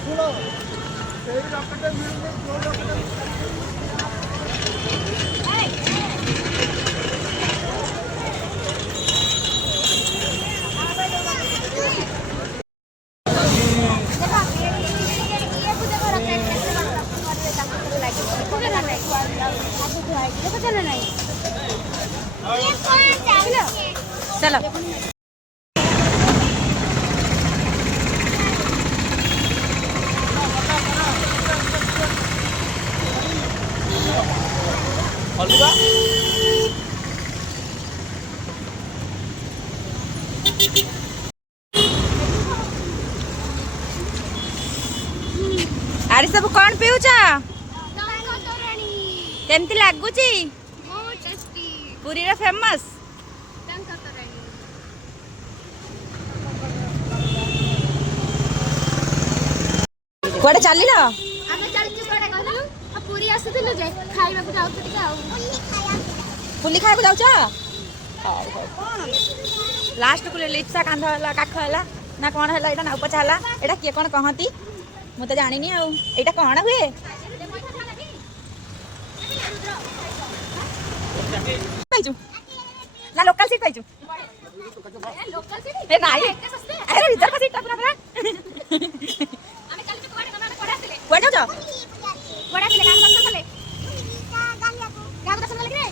चलो आरे सब कौन पीऊच केमती लगुच पुरी रा फेमस कुआडे चली पुली खाया जाऊच लास्ट को लिप्सा कांध है काख है ना कौन है ना उपचा है एटा किए कौन कहती मु तो जानी आईटा कौन हुए पाइचु ना लोकल सीट पाइचु ए नाही अरे रिजर्व सीट पूरा पूरा कोड जाओ कोड आसे काम दर्शन कले गाम दर्शन कले रे